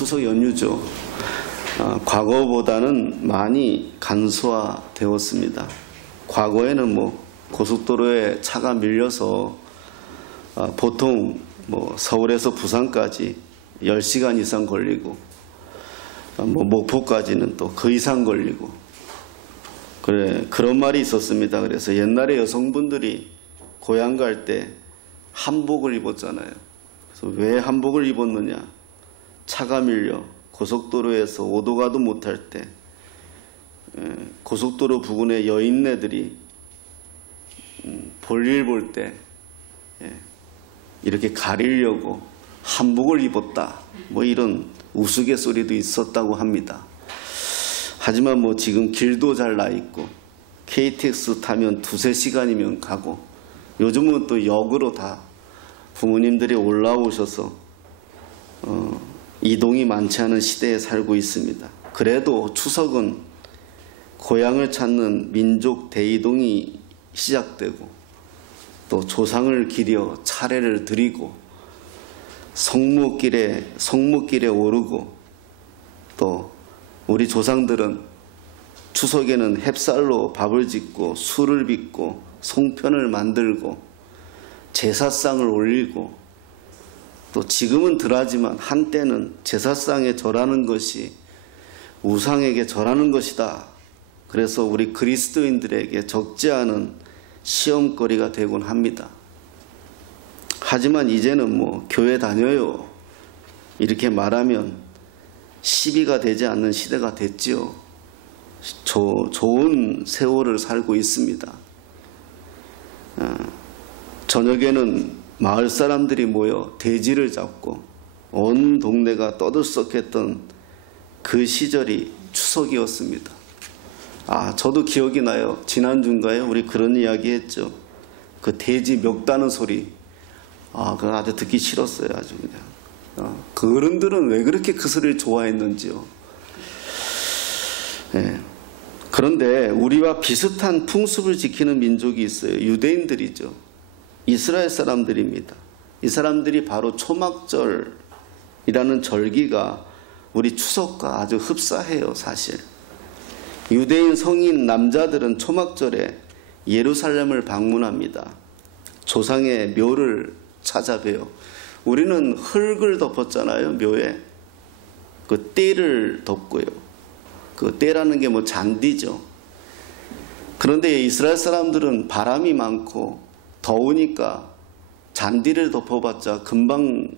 추석 연휴죠. 과거보다는 많이 간소화되었습니다. 과거에는 고속도로에 차가 밀려서 보통 서울에서 부산까지 10시간 이상 걸리고 목포까지는 또 그 이상 걸리고 그런 말이 있었습니다. 그래서 옛날에 여성분들이 고향 갈 때 한복을 입었잖아요. 그래서 왜 한복을 입었느냐? 차가 밀려 고속도로에서 오도 가도 못할 때 고속도로 부근의 여인네들이 볼일 볼 때 이렇게 가리려고 한복을 입었다. 이런 우스갯소리도 있었다고 합니다. 하지만 지금 길도 잘 나 있고 KTX 타면 2~3시간이면 가고 요즘은 또 역으로 다 부모님들이 올라오셔서 이동이 많지 않은 시대에 살고 있습니다. 그래도 추석은 고향을 찾는 민족 대이동이 시작되고 또 조상을 기려 차례를 드리고 성목길에 오르고 또 우리 조상들은 추석에는 햅쌀로 밥을 짓고 술을 빚고 송편을 만들고 제사상을 올리고 또 지금은 덜하지만 한때는 제사상에 절하는 것이 우상에게 절하는 것이다. 그래서 우리 그리스도인들에게 적지 않은 시험거리가 되곤 합니다. 하지만 이제는 교회 다녀요 이렇게 말하면 시비가 되지 않는 시대가 됐지요. 좋은 세월을 살고 있습니다. 저녁에는 마을 사람들이 모여 돼지를 잡고 온 동네가 떠들썩했던 그 시절이 추석이었습니다. 저도 기억이 나요. 지난주인가에 우리 그런 이야기 했죠. 그 돼지 멱 다는 소리. 그건 아주 듣기 싫었어요. 아주 그냥. 그 어른들은 왜 그렇게 그 소리를 좋아했는지요. 그런데 우리와 비슷한 풍습을 지키는 민족이 있어요. 유대인들이죠. 이스라엘 사람들입니다. 이 사람들이 바로 초막절이라는 절기가 우리 추석과 아주 흡사해요. 사실 유대인 성인 남자들은 초막절에 예루살렘을 방문합니다. 조상의 묘를 찾아봬요. 우리는 흙을 덮었잖아요. 묘에 그 떼를 덮고요. 그 떼라는 게 잔디죠. 그런데 이스라엘 사람들은 바람이 많고 더우니까 잔디를 덮어봤자 금방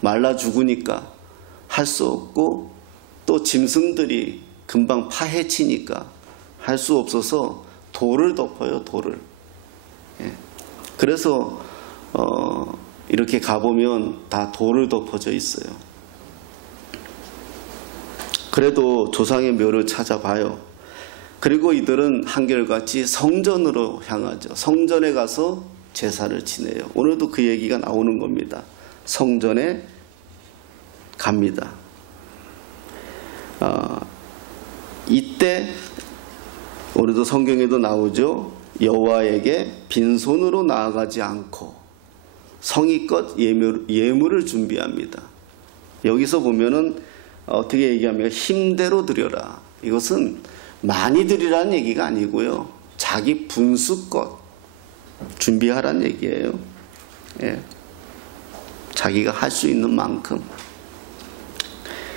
말라 죽으니까 할 수 없고 또 짐승들이 금방 파헤치니까 할 수 없어서 돌을 덮어요. 돌을. 그래서 이렇게 가보면 다 돌을 덮어져 있어요. 그래도 조상의 묘를 찾아봐요. 그리고 이들은 한결같이 성전으로 향하죠. 성전에 가서 제사를 지내요. 오늘도 그 얘기가 나오는 겁니다. 성전에 갑니다. 이때 우리도 성경에도 나오죠. 여호와에게 빈손으로 나아가지 않고 성의껏 예물을 준비합니다. 여기서 보면은 어떻게 얘기하면 힘대로 드려라. 이것은 많이 드리라는 얘기가 아니고요. 자기 분수껏 준비하라는 얘기예요. 자기가 할 수 있는 만큼.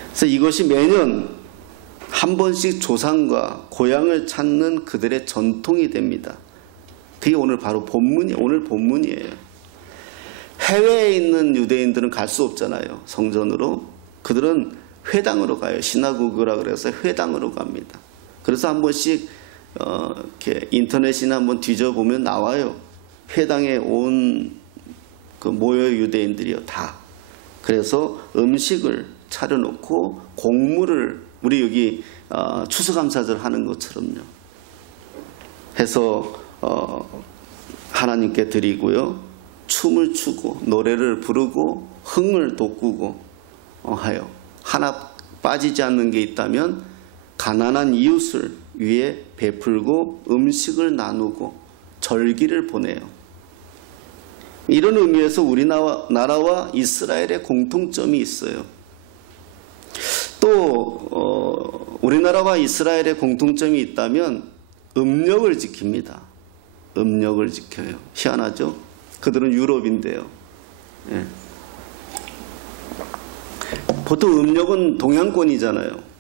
그래서 이것이 매년 한 번씩 조상과 고향을 찾는 그들의 전통이 됩니다. 그게 오늘 바로 오늘 본문이에요. 해외에 있는 유대인들은 갈 수 없잖아요. 성전으로. 그들은 회당으로 가요. 시나고그라 그래서 회당으로 갑니다. 그래서 한 번씩 이렇게 인터넷이나 한번 뒤져보면 나와요. 회당에 온 모여 유대인들이요. 다. 그래서 음식을 차려놓고 곡물을 우리 여기 추수감사절 하는 것처럼요. 해서 하나님께 드리고요. 춤을 추고 노래를 부르고 흥을 돋구고 하여 하나 빠지지 않는 게 있다면 가난한 이웃을 위해 베풀고 음식을 나누고 절기를 보내요. 이런 의미에서 우리나라와 이스라엘의 공통점이 있어요. 또 우리나라와 이스라엘의 공통점이 있다면 음력을 지킵니다. 음력을 지켜요. 희한하죠? 그들은 유럽인데요. 예. 보통 음력은 동양권이잖아요.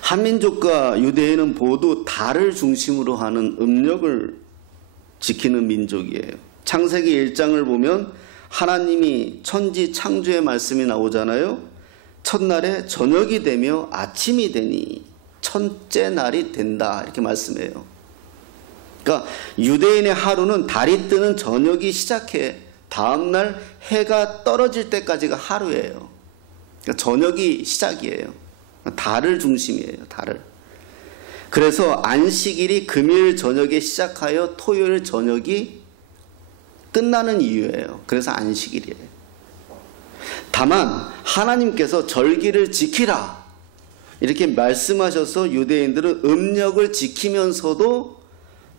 한민족과 유대인은 모두 달을 중심으로 하는 음력을 지키는 민족이에요. 창세기 1장을 보면 하나님이 천지 창조의 말씀이 나오잖아요. 첫날에 저녁이 되며 아침이 되니 첫째 날이 된다, 이렇게 말씀해요. 그러니까 유대인의 하루는 달이 뜨는 저녁이 시작해 다음날 해가 떨어질 때까지가 하루예요. 그러니까 저녁이 시작이에요. 달을 중심이에요. 달을. 그래서 안식일이 금요일 저녁에 시작하여 토요일 저녁이 끝나는 이유예요. 그래서 안식일이에요. 다만 하나님께서 절기를 지키라 이렇게 말씀하셔서 유대인들은 음력을 지키면서도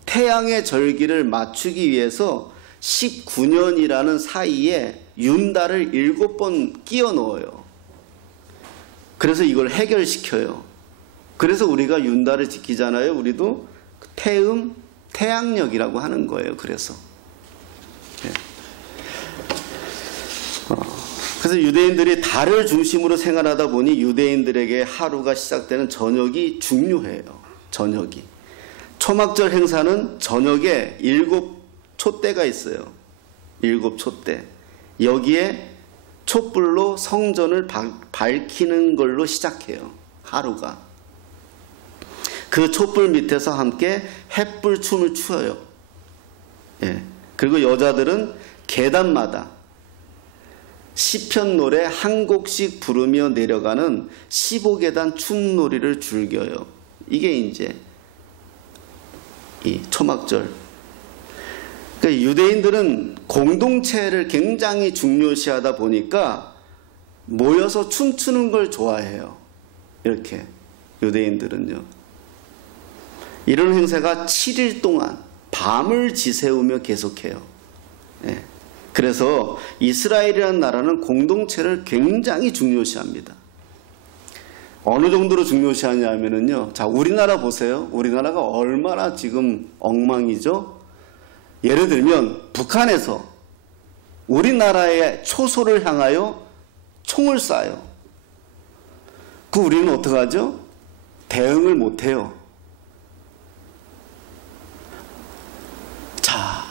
태양의 절기를 맞추기 위해서 19년이라는 사이에 윤달을 7번 끼워 넣어요. 그래서 이걸 해결시켜요. 그래서 우리가 윤달을 지키잖아요. 우리도 태음, 태양력이라고 하는 거예요. 그래서 그래서 유대인들이 달을 중심으로 생활하다 보니 유대인들에게 하루가 시작되는 저녁이 중요해요. 저녁이. 초막절 행사는 저녁에 7촛대가 있어요. 7촛대. 여기에 촛불로 성전을 밝히는 걸로 시작해요. 하루가. 그 촛불 밑에서 함께 햇불 춤을 추어요. 예. 그리고 여자들은 계단마다 시편 노래 한 곡씩 부르며 내려가는 15계단 춤놀이를 즐겨요. 이게 이제 이 초막절. 그러니까 유대인들은 공동체를 굉장히 중요시하다 보니까 모여서 춤추는 걸 좋아해요. 이렇게 유대인들은요. 이런 행사가 7일 동안 밤을 지새우며 계속해요. 예. 그래서 이스라엘이라는 나라는 공동체를 굉장히 중요시합니다. 어느 정도로 중요시하냐면요. 자, 우리나라 보세요. 우리나라가 얼마나 지금 엉망이죠? 예를 들면 북한에서 우리나라의 초소를 향하여 총을 쏴요. 그 우리는 어떡하죠? 대응을 못해요. 자,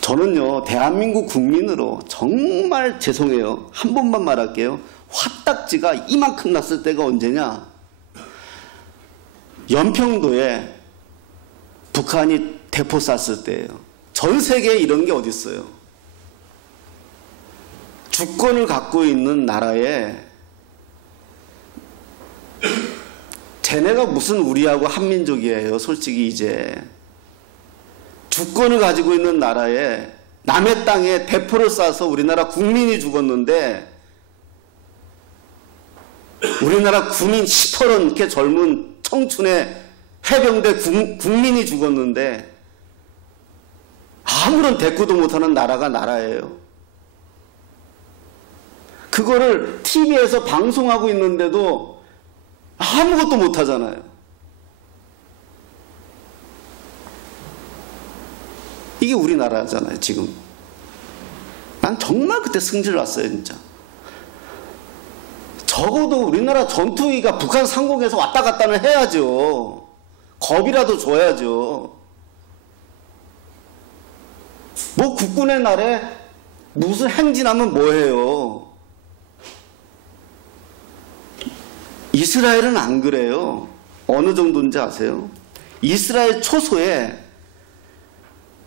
저는요, 대한민국 국민으로 정말 죄송해요. 한 번만 말할게요. 화딱지가 이만큼 났을 때가 언제냐? 연평도에 북한이 대포 쐈을 때예요. 전 세계에 이런 게 어디 있어요? 주권을 갖고 있는 나라에 쟤네가 무슨 우리하고 한민족이에요. 솔직히 이제 주권을 가지고 있는 나라에 남의 땅에 대포를 쏴서 우리나라 국민이 죽었는데 우리나라 군인 10%는 이렇게 젊은 청춘의 해병대 국민이 죽었는데 아무런 대꾸도 못하는 나라가 나라예요. 그거를 TV에서 방송하고 있는데도 아무것도 못하잖아요. 이게 우리나라잖아요, 지금. 난 정말 그때 승질 났어요, 진짜. 적어도 우리나라 전투기가 북한 상공에서 왔다 갔다는 해야죠. 겁이라도 줘야죠. 뭐 국군의 날에 무슨 행진하면 뭐해요. 이스라엘은 안 그래요. 어느 정도인지 아세요? 이스라엘 초소에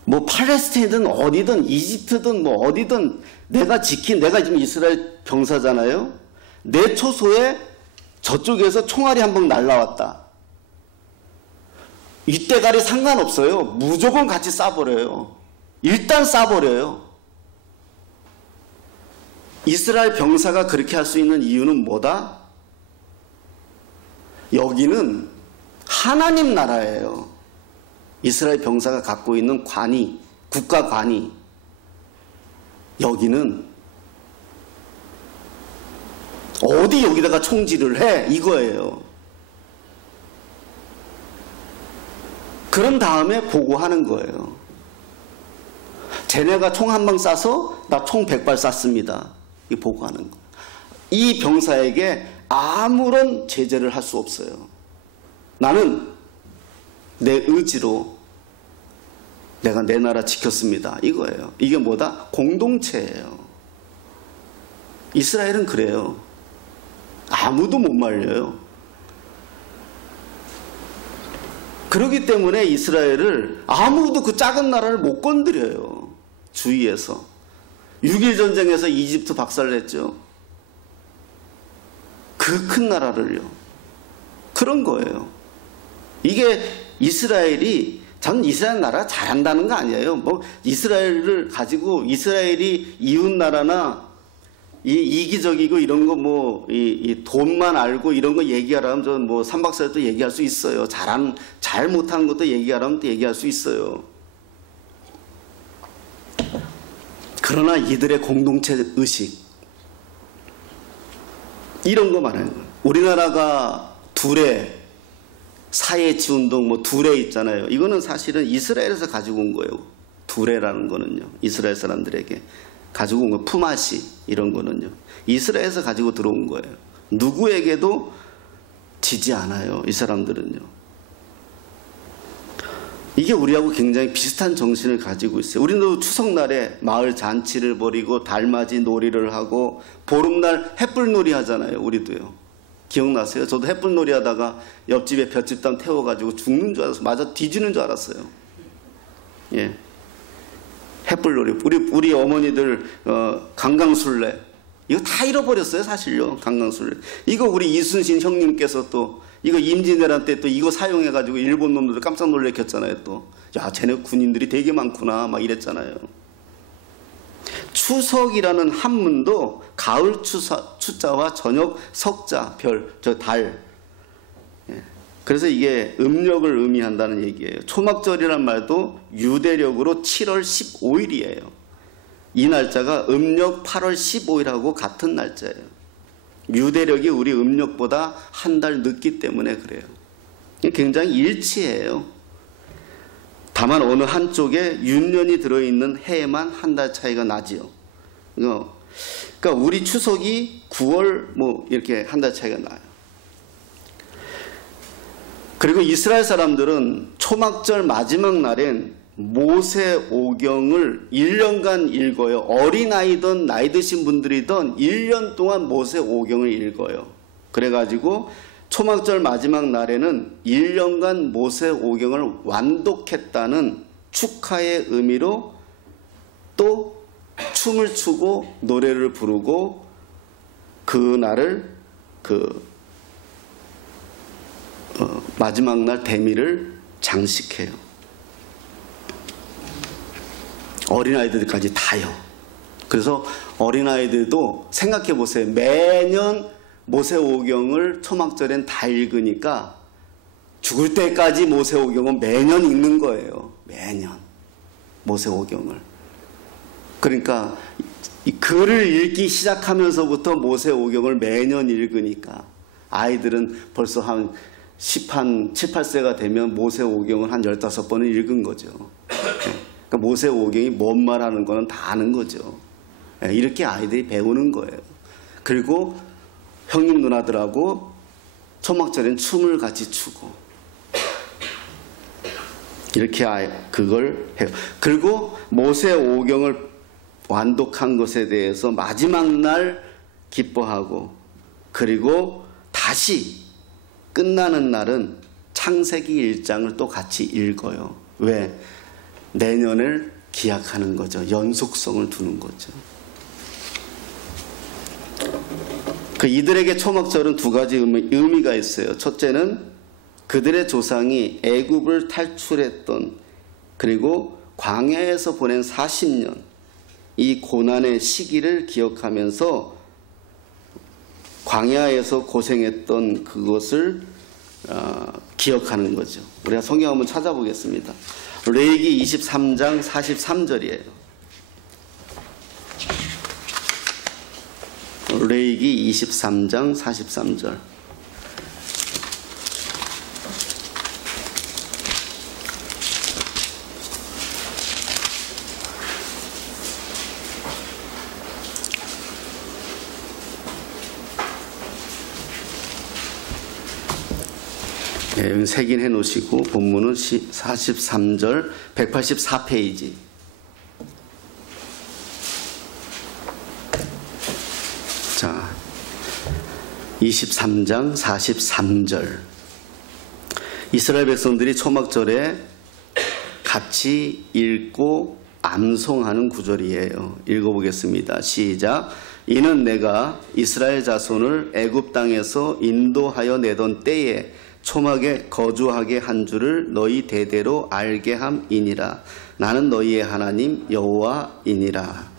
뭐 팔레스타인이든 어디든 이집트든 뭐 어디든 내가 지금 이스라엘 병사잖아요. 내 초소에 저쪽에서 총알이 한 방 날라왔다. 이때가리 상관없어요. 무조건 같이 쏴버려요. 일단 쏴버려요. 이스라엘 병사가 그렇게 할 수 있는 이유는 뭐다? 여기는 하나님 나라예요. 이스라엘 병사가 갖고 있는 관이, 국가 관이. 여기는 어디 여기다가 총질을 해? 이거예요. 그런 다음에 보고하는 거예요. 쟤네가 총 한 방 쏴서 나 총 100발 쐈습니다. 이 보고하는 거예요. 이 병사에게 아무런 제재를 할 수 없어요. 나는 내 의지로 내가 내 나라 지켰습니다. 이거예요. 이게 뭐다? 공동체예요. 이스라엘은 그래요. 아무도 못 말려요. 그렇기 때문에 이스라엘을 아무도 그 작은 나라를 못 건드려요. 주위에서. 6.1 전쟁에서 이집트 박살냈죠. 그 큰 나라를요. 그런 거예요. 이게 이스라엘이, 저는 이스라엘 나라가 잘한다는 거 아니에요. 뭐 이스라엘을 가지고 이스라엘이 이웃 나라나 이기적이고 이런 거 뭐 이 돈만 알고 이런 거 얘기하라면 저는 뭐 3박 4일도 얘기할 수 있어요. 잘 못하는 것도 얘기하라면 또 얘기할 수 있어요. 그러나 이들의 공동체 의식, 이런 거 말하는 거예요. 우리나라가 둘의 사회치 운동, 뭐 둘에 있잖아요. 이거는 사실은 이스라엘에서 가지고 온 거예요. 둘에라는 거는요. 이스라엘 사람들에게 가지고 온 거, 품앗이 이런 거는요. 이스라엘에서 가지고 들어온 거예요. 누구에게도 지지 않아요. 이 사람들은요. 이게 우리하고 굉장히 비슷한 정신을 가지고 있어요. 우리도 추석날에 마을 잔치를 벌이고 달맞이 놀이를 하고 보름날 햇불놀이 하잖아요. 우리도요. 기억나세요? 저도 햇불놀이 하다가 옆집에 볏짚담 태워가지고 죽는 줄 알았어요. 맞아 뒤지는 줄 알았어요. 예. 햇불놀이. 우리 어머니들 강강술래 이거 다 잃어버렸어요. 사실요. 강강술래. 이거 우리 이순신 형님께서 또 이거 임진왜란 때 또 이거 사용해가지고 일본 놈들 깜짝 놀래켰잖아요. 또 야 쟤네 군인들이 되게 많구나 막 이랬잖아요. 추석이라는 한문도 가을 추자와 저녁 석자 별 저 달. 예. 그래서 이게 음력을 의미한다는 얘기예요. 초막절이란 말도 유대력으로 7월 15일이에요. 이 날짜가 음력 8월 15일하고 같은 날짜예요. 유대력이 우리 음력보다 한 달 늦기 때문에 그래요. 굉장히 일치해요. 다만 어느 한쪽에 윤년이 들어있는 해에만 한 달 차이가 나지요. 그러니까 우리 추석이 9월 뭐 이렇게 한 달 차이가 나요. 그리고 이스라엘 사람들은 초막절 마지막 날엔 모세오경을 1년간 읽어요. 어린아이든 나이 드신 분들이든 1년 동안 모세오경을 읽어요. 그래가지고 초막절 마지막 날에는 1년간 모세오경을 완독했다는 축하의 의미로 또 춤을 추고 노래를 부르고 그 날을 마지막 날 대미를 장식해요. 어린아이들까지 다요. 그래서 어린아이들도 생각해 보세요. 매년 모세오경을 초막절엔 다 읽으니까 죽을 때까지 모세오경은 매년 읽는 거예요. 매년 모세오경을. 그러니까 이 글을 읽기 시작하면서부터 모세오경을 매년 읽으니까 아이들은 벌써 한 7, 8세가 되면 모세오경을 한 15번을 읽은 거죠. 그러니까 모세오경이 뭔 말하는 거는 다 아는 거죠. 이렇게 아이들이 배우는 거예요. 그리고 형님 누나들하고 초막절엔 춤을 같이 추고 이렇게 그걸 해요. 그리고 모세오경을 완독한 것에 대해서 마지막 날 기뻐하고 그리고 다시 끝나는 날은 창세기 1장을 또 같이 읽어요. 왜? 내년을 기약하는 거죠. 연속성을 두는 거죠. 이들에게 초막절은 두 가지 의미가 있어요. 첫째는 그들의 조상이 애굽을 탈출했던 그리고 광야에서 보낸 40년 이 고난의 시기를 기억하면서 광야에서 고생했던 그것을 기억하는 거죠. 우리가 성경 한번 찾아보겠습니다. 레위기 23장 43절이에요. 레위기 23장 43절. 네, 여기 색인해 놓으시고 본문은 43절 184페이지. 자, 23장 43절. 이스라엘 백성들이 초막절에 같이 읽고 암송하는 구절이에요. 읽어보겠습니다. 시작. 이는 내가 이스라엘 자손을 애굽 땅에서 인도하여 내던 때에 초막에 거주하게 한 줄을 너희 대대로 알게 함이니라. 나는 너희의 하나님 여호와이니라.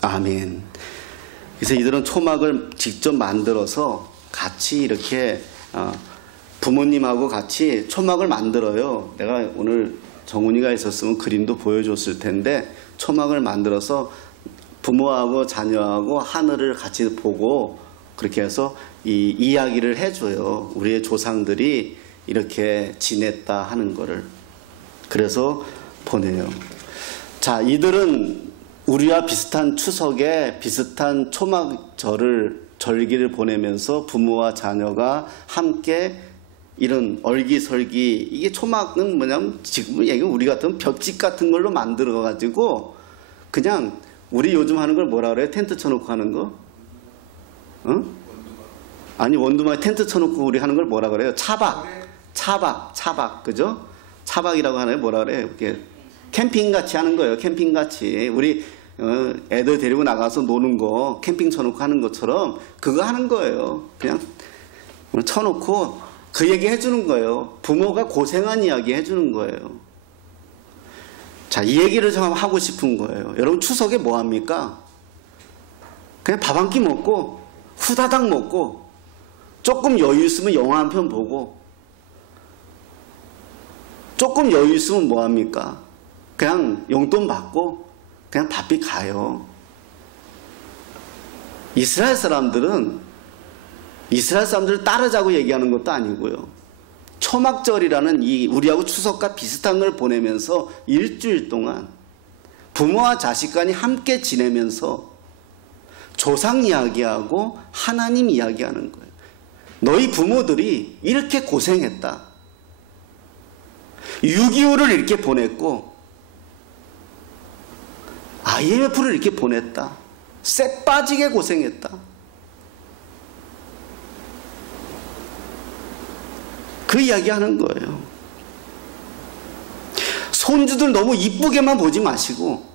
아멘. 그래서 이들은 초막을 직접 만들어서 같이 이렇게 부모님하고 같이 초막을 만들어요. 내가 오늘 정훈이가 있었으면 그림도 보여줬을 텐데 초막을 만들어서 부모하고 자녀하고 하늘을 같이 보고 그렇게 해서 이 이야기를 해줘요. 우리의 조상들이 이렇게 지냈다 하는 거를. 그래서 보내요. 자, 이들은 우리와 비슷한 추석에 비슷한 초막절기를 보내면서 부모와 자녀가 함께 이런 얼기설기, 이게 초막은 뭐냐면 지금 우리 같은 벽집 같은 걸로 만들어 가지고 그냥 우리 요즘 하는 걸 뭐라 그래요? 텐트 쳐놓고 하는 거? 응? 아니, 원두막에 텐트 쳐놓고 우리 하는 걸 뭐라 그래요? 차박, 그죠? 차박이라고 하나요? 뭐라 그래요? 이렇게 캠핑 같이 하는 거예요. 캠핑 같이. 우리 애들 데리고 나가서 노는 거, 캠핑 쳐놓고 하는 것처럼 그거 하는 거예요. 그냥 쳐놓고 그 얘기 해주는 거예요. 부모가 고생한 이야기 해주는 거예요. 자, 이 얘기를 좀 하고 싶은 거예요. 여러분, 추석에 뭐 합니까? 그냥 밥 한 끼 먹고 후다닥 먹고 조금 여유 있으면 영화 한 편 보고 조금 여유 있으면 뭐 합니까? 그냥 용돈 받고 그냥 바삐 가요. 이스라엘 사람들을 따르자고 얘기하는 것도 아니고요. 초막절이라는 이 우리하고 추석과 비슷한 걸 보내면서 일주일 동안 부모와 자식 간이 함께 지내면서 조상 이야기하고 하나님 이야기하는 거예요. 너희 부모들이 이렇게 고생했다. 6.25를 이렇게 보냈고 IMF를 이렇게 보냈다. 쎄 빠지게 고생했다. 그 이야기 하는 거예요. 손주들 너무 이쁘게만 보지 마시고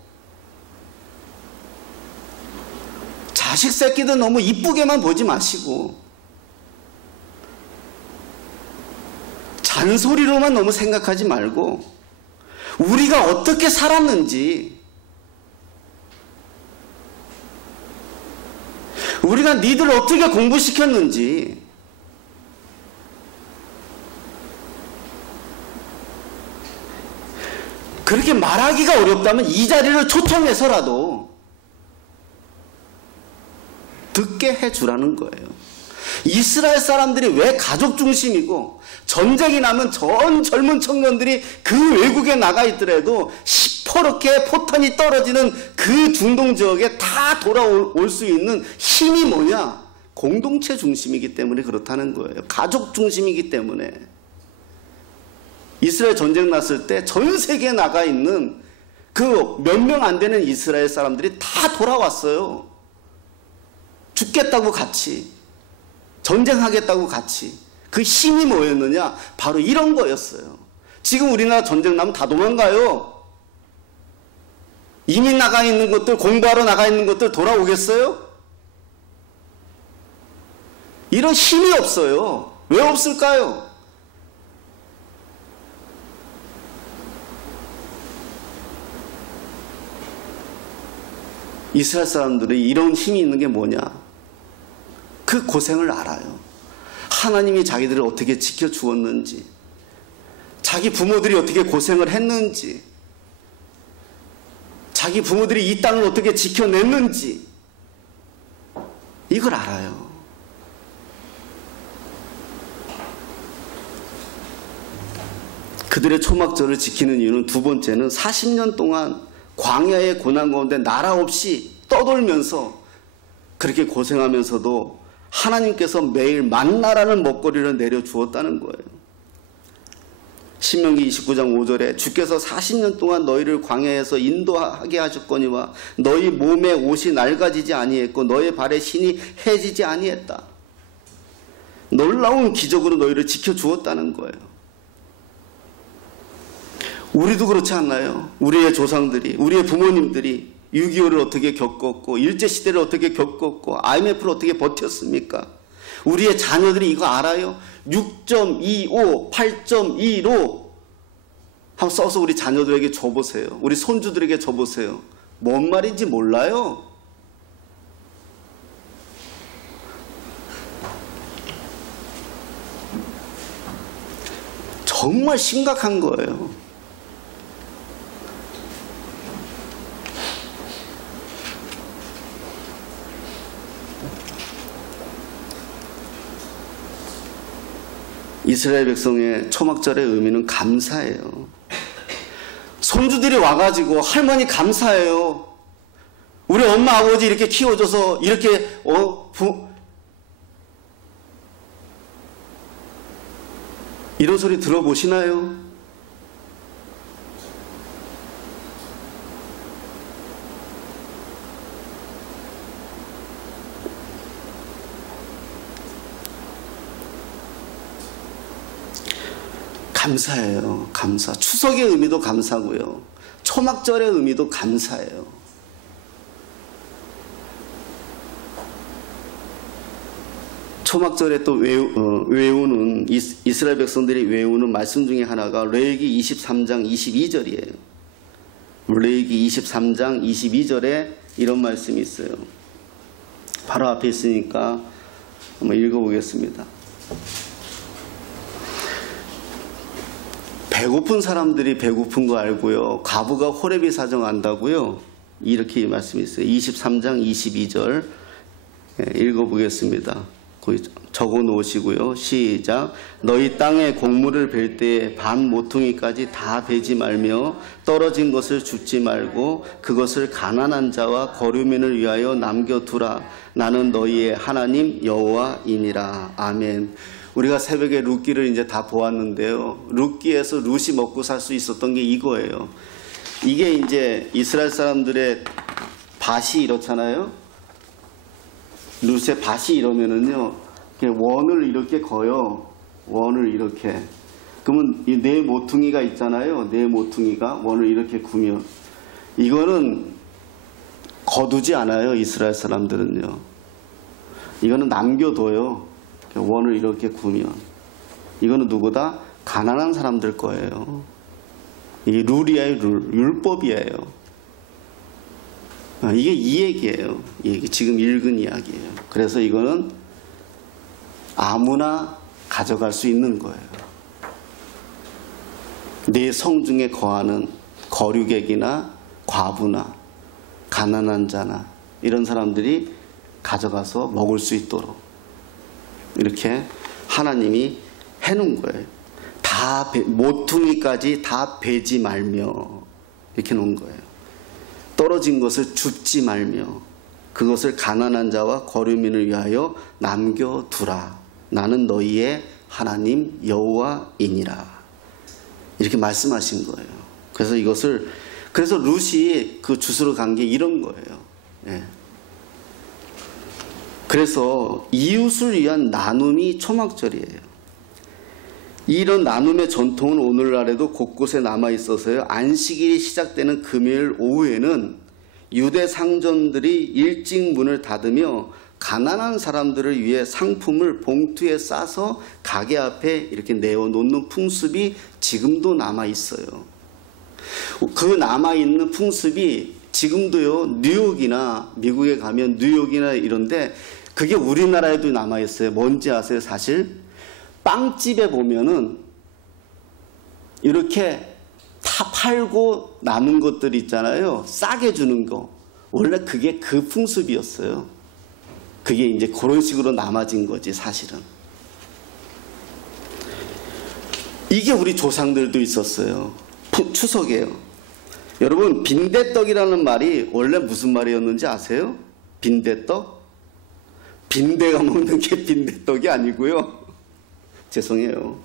자식 새끼들 너무 이쁘게만 보지 마시고 잔소리로만 너무 생각하지 말고 우리가 어떻게 살았는지, 우리가 니들 어떻게 공부시켰는지, 그렇게 말하기가 어렵다면 이 자리를 초청해서라도 듣게 해주라는 거예요. 이스라엘 사람들이 왜 가족 중심이고 전쟁이 나면 전 젊은 청년들이 그 외국에 나가 있더라도 시퍼렇게 포탄이 떨어지는 그 중동 지역에 다 돌아올 수 있는 힘이 뭐냐? 공동체 중심이기 때문에 그렇다는 거예요. 가족 중심이기 때문에. 이스라엘 전쟁 났을 때 전 세계에 나가 있는 그 몇 명 안 되는 이스라엘 사람들이 다 돌아왔어요. 죽겠다고 같이, 전쟁하겠다고 같이. 그 힘이 뭐였느냐? 바로 이런 거였어요. 지금 우리나라 전쟁 나면 다 도망가요. 이민 나가 있는 것들, 공부하러 나가 있는 것들 돌아오겠어요? 이런 힘이 없어요. 왜 없을까요? 이스라엘 사람들이 이런 힘이 있는 게 뭐냐? 그 고생을 알아요. 하나님이 자기들을 어떻게 지켜주었는지, 자기 부모들이 어떻게 고생을 했는지, 자기 부모들이 이 땅을 어떻게 지켜냈는지, 이걸 알아요. 그들의 초막절을 지키는 이유는 두 번째는 40년 동안 광야의 고난 가운데 나라 없이 떠돌면서 그렇게 고생하면서도 하나님께서 매일 만나라는 먹거리를 내려주었다는 거예요. 신명기 29장 5절에 주께서 40년 동안 너희를 광야에서 인도하게 하셨거니와 너희 몸에 옷이 낡아지지 아니했고 너희 발에 신이 해지지 아니했다. 놀라운 기적으로 너희를 지켜주었다는 거예요. 우리도 그렇지 않나요? 우리의 조상들이, 우리의 부모님들이 6.25를 어떻게 겪었고 일제시대를 어떻게 겪었고 IMF를 어떻게 버텼습니까? 우리의 자녀들이 이거 알아요? 6.25, 8.25 한번 써서 우리 자녀들에게 줘보세요. 우리 손주들에게 줘보세요. 뭔 말인지 몰라요? 정말 심각한 거예요. 이스라엘 백성의 초막절의 의미는 감사예요. 손주들이 와가지고 할머니 감사해요. 우리 엄마 아버지 이렇게 키워줘서 이렇게 이런 소리 들어보시나요? 감사해요. 감사. 추석의 의미도 감사고요. 초막절의 의미도 감사해요. 초막절에 또 외우는 이스라엘 백성들이 외우는 말씀 중에 하나가 레위기 23장 22절이에요. 레위기 23장 22절에 이런 말씀이 있어요. 바로 앞에 있으니까 한번 읽어보겠습니다. 배고픈 사람들이 배고픈 거 알고요. 과부가 호렙이 사정 안다고요. 이렇게 말씀이 있어요. 23장 22절 읽어보겠습니다. 적어 놓으시고요. 시작. 너희 땅에 곡물을 벨 때에 반 모퉁이까지 다 베지 말며 떨어진 것을 줍지 말고 그것을 가난한 자와 거류민을 위하여 남겨두라. 나는 너희의 하나님 여호와이니라. 아멘. 우리가 새벽에 룻기를 이제 다 보았는데요. 룻기에서 룻이 먹고 살 수 있었던 게 이거예요. 이게 이제 이스라엘 사람들의 밭이 이렇잖아요. 룻의 밭이 이러면은요, 원을 이렇게 거요. 원을 이렇게. 그러면 이 네 모퉁이가 있잖아요. 네 모퉁이가 원을 이렇게 구면. 이거는 거두지 않아요. 이스라엘 사람들은요. 이거는 남겨둬요. 원을 이렇게 구면. 이거는 누구다? 가난한 사람들 거예요. 이게 룰이에요. 율법이에요. 이게 이 얘기예요. 이 얘기, 지금 읽은 이야기예요. 그래서 이거는 아무나 가져갈 수 있는 거예요. 내 성중에 거하는 거류객이나 과부나 가난한 자나 이런 사람들이 가져가서 먹을 수 있도록 이렇게 하나님이 해놓은 거예요. 다 모퉁이까지 다 베지 말며 이렇게 놓은 거예요. 떨어진 것을 줍지 말며 그것을 가난한 자와 거류민을 위하여 남겨두라. 나는 너희의 하나님 여호와이니라. 이렇게 말씀하신 거예요. 그래서 룻이 그 주스로 간 게 이런 거예요. 예. 그래서 이웃을 위한 나눔이 초막절이에요. 이런 나눔의 전통은 오늘날에도 곳곳에 남아있어서요. 안식일이 시작되는 금요일 오후에는 유대 상점들이 일찍 문을 닫으며 가난한 사람들을 위해 상품을 봉투에 싸서 가게 앞에 이렇게 내어놓는 풍습이 지금도 남아있어요. 그 남아있는 풍습이 지금도요. 뉴욕이나 미국에 가면 뉴욕이나 이런데 그게 우리나라에도 남아있어요. 뭔지 아세요? 사실 빵집에 보면은 이렇게 다 팔고 남은 것들 있잖아요. 싸게 주는 거. 원래 그게 그 풍습이었어요. 그게 이제 그런 식으로 남아진 거지, 사실은. 이게 우리 조상들도 있었어요. 추석이에요. 여러분, 빈대떡이라는 말이 원래 무슨 말이었는지 아세요? 빈대떡? 빈대가 먹는 게 빈대떡이 아니고요. 죄송해요.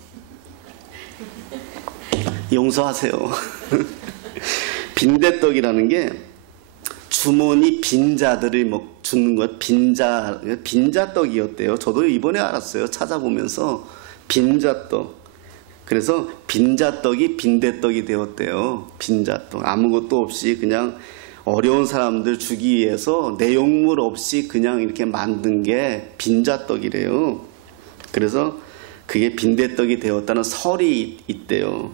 용서하세요. 빈대떡이라는 게 주머니 빈자들을 주는 거예요. 빈자떡이었대요. 저도 이번에 알았어요. 찾아보면서 빈자떡. 그래서 빈자떡이 빈대떡이 되었대요. 빈자떡. 아무것도 없이 그냥 어려운 사람들 주기 위해서 내용물 없이 그냥 이렇게 만든 게 빈자떡이래요. 그래서 그게 빈대떡이 되었다는 설이 있대요.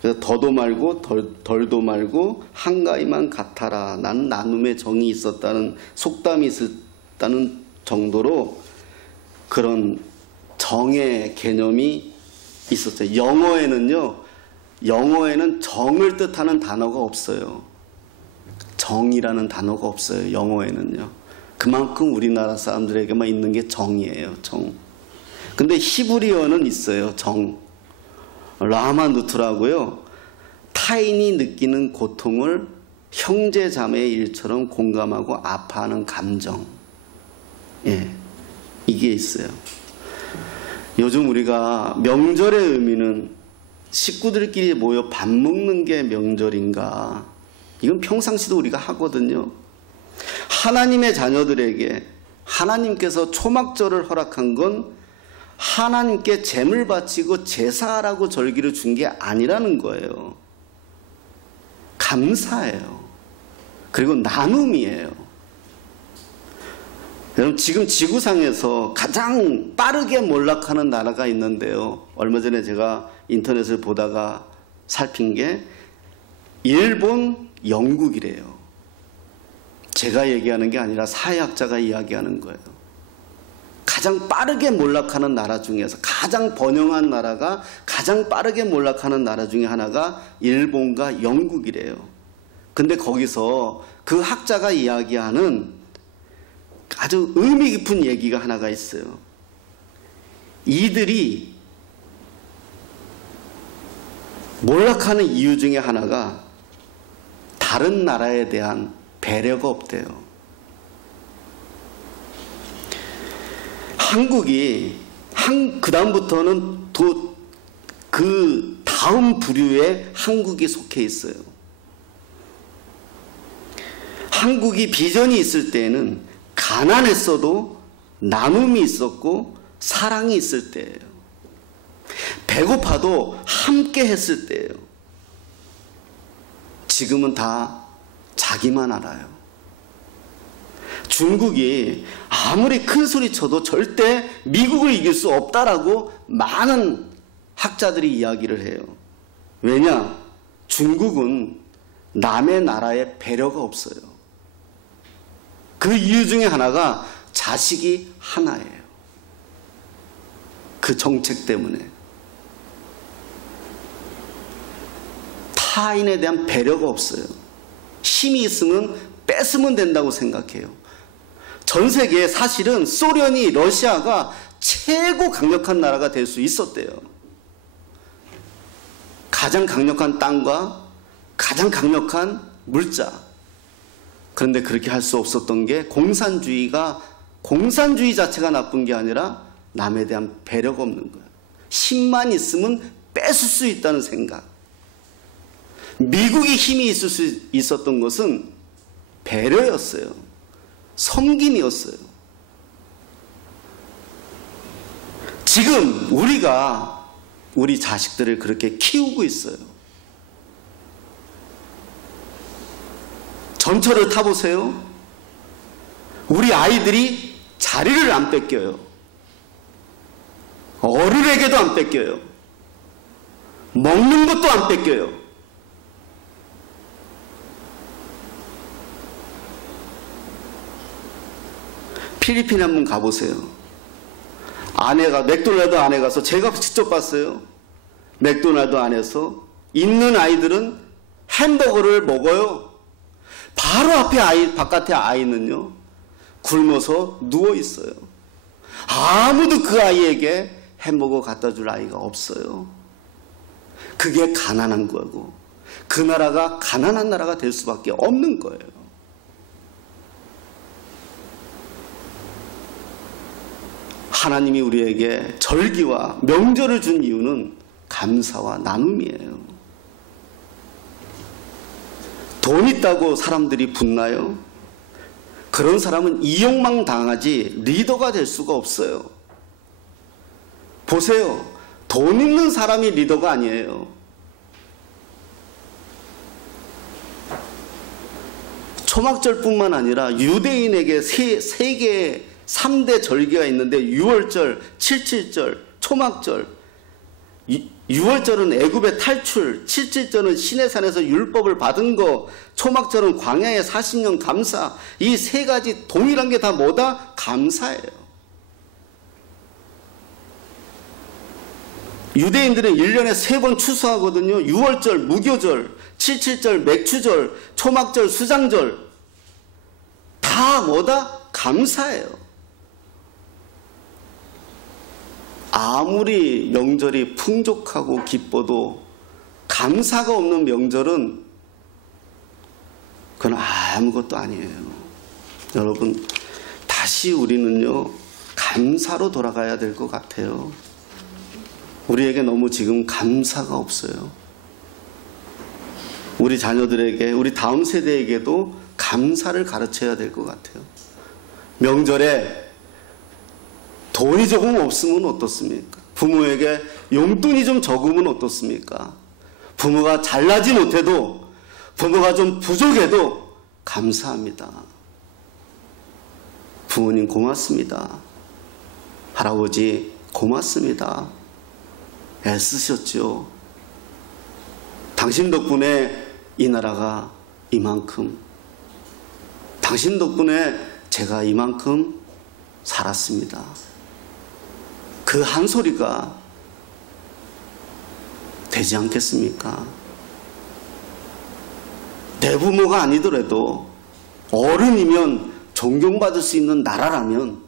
그래서 더도 말고 덜도 말고 한가위만 같아라. 난 나눔의 정이 있었다는 속담이 있었다는 정도로 그런 정의 개념이 있었어요. 영어에는 정을 뜻하는 단어가 없어요. 정이라는 단어가 없어요. 영어에는요. 그만큼 우리나라 사람들에게만 있는 게 정이에요. 정. 근데 히브리어는 있어요. 정. 라마누트라고요. 타인이 느끼는 고통을 형제 자매의 일처럼 공감하고 아파하는 감정. 예, 이게 있어요. 요즘 우리가 명절의 의미는 식구들끼리 모여 밥 먹는 게 명절인가? 이건 평상시도 우리가 하거든요. 하나님의 자녀들에게 하나님께서 초막절을 허락한 건 하나님께 제물 바치고 제사하라고 절기를 준 게 아니라는 거예요. 감사예요. 그리고 나눔이에요. 여러분, 지금 지구상에서 가장 빠르게 몰락하는 나라가 있는데요. 얼마 전에 제가 인터넷을 보다가 살핀 게 일본, 영국이래요. 제가 얘기하는 게 아니라 사회학자가 이야기하는 거예요. 가장 빠르게 몰락하는 나라 중에서 가장 번영한 나라가 가장 빠르게 몰락하는 나라 중에 하나가 일본과 영국이래요. 근데 거기서 그 학자가 이야기하는 아주 의미 깊은 얘기가 하나가 있어요. 이들이 몰락하는 이유 중에 하나가 다른 나라에 대한 배려가 없대요. 한국이 그 다음부터는 그 다음 부류에 한국이 속해 있어요. 한국이 비전이 있을 때에는 가난했어도 나눔이 있었고 사랑이 있을 때예요. 배고파도 함께 했을 때예요. 지금은 다 자기만 알아요. 중국이 아무리 큰 소리 쳐도 절대 미국을 이길 수 없다라고 많은 학자들이 이야기를 해요. 왜냐? 중국은 남의 나라에 배려가 없어요. 그 이유 중에 하나가 자식이 하나예요. 그 정책 때문에. 타인에 대한 배려가 없어요. 힘이 있으면 뺏으면 된다고 생각해요. 전 세계에 사실은 소련이, 러시아가 최고 강력한 나라가 될 수 있었대요. 가장 강력한 땅과 가장 강력한 물자. 그런데 그렇게 할 수 없었던 게 공산주의 자체가 나쁜 게 아니라 남에 대한 배려가 없는 거예요. 힘만 있으면 뺏을 수 있다는 생각. 미국이 힘이 있을 수 있었던 것은 배려였어요. 섬김이었어요. 지금 우리가 우리 자식들을 그렇게 키우고 있어요. 전철을 타보세요. 우리 아이들이 자리를 안 뺏겨요. 어른에게도 안 뺏겨요. 먹는 것도 안 뺏겨요. 필리핀에 한번 가보세요. 맥도날드 안에 가서 제가 직접 봤어요. 맥도날드 안에서 있는 아이들은 햄버거를 먹어요. 바로 앞에 바깥에 아이는요, 굶어서 누워 있어요. 아무도 그 아이에게 햄버거 갖다 줄 아이가 없어요. 그게 가난한 거고, 그 나라가 가난한 나라가 될 수밖에 없는 거예요. 하나님이 우리에게 절기와 명절을 준 이유는 감사와 나눔이에요. 돈 있다고 사람들이 붙나요? 그런 사람은 이용만 당하지 리더가 될 수가 없어요. 보세요. 돈 있는 사람이 리더가 아니에요. 초막절뿐만 아니라 유대인에게 세 개의 3대 절기가 있는데, 유월절, 칠칠절, 초막절. 유월절은 애굽의 탈출, 칠칠절은 시내산에서 율법을 받은 거, 초막절은 광야의 40년 감사. 이 세 가지 동일한 게 다 뭐다? 감사예요. 유대인들은 1년에 3번 추수하거든요. 유월절, 무교절, 칠칠절, 맥추절, 초막절, 수장절. 다 뭐다? 감사예요. 아무리 명절이 풍족하고 기뻐도 감사가 없는 명절은 그건 아무것도 아니에요. 여러분, 다시 우리는요, 감사로 돌아가야 될 것 같아요. 우리에게 너무 지금 감사가 없어요. 우리 자녀들에게, 우리 다음 세대에게도 감사를 가르쳐야 될 것 같아요. 명절에 돈이 조금 없으면 어떻습니까? 부모에게 용돈이 좀 적으면 어떻습니까? 부모가 잘나지 못해도, 부모가 좀 부족해도 감사합니다. 부모님 고맙습니다. 할아버지 고맙습니다. 애쓰셨죠. 당신 덕분에 이 나라가 이만큼, 당신 덕분에 제가 이만큼 살았습니다. 그 한 소리가 되지 않겠습니까? 내 부모가 아니더라도 어른이면 존경받을 수 있는 나라라면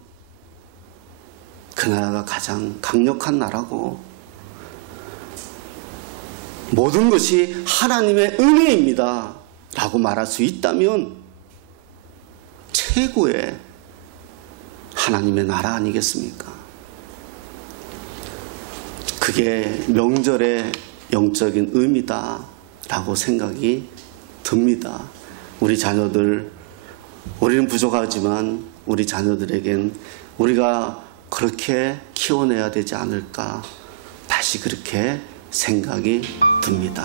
그 나라가 가장 강력한 나라고, 모든 것이 하나님의 은혜입니다 라고 말할 수 있다면 최고의 하나님의 나라 아니겠습니까? 그게 명절의 영적인 의미다 라고 생각이 듭니다. 우리 자녀들, 우리는 부족하지만 우리 자녀들에겐 우리가 그렇게 키워내야 되지 않을까, 다시 그렇게 생각이 듭니다.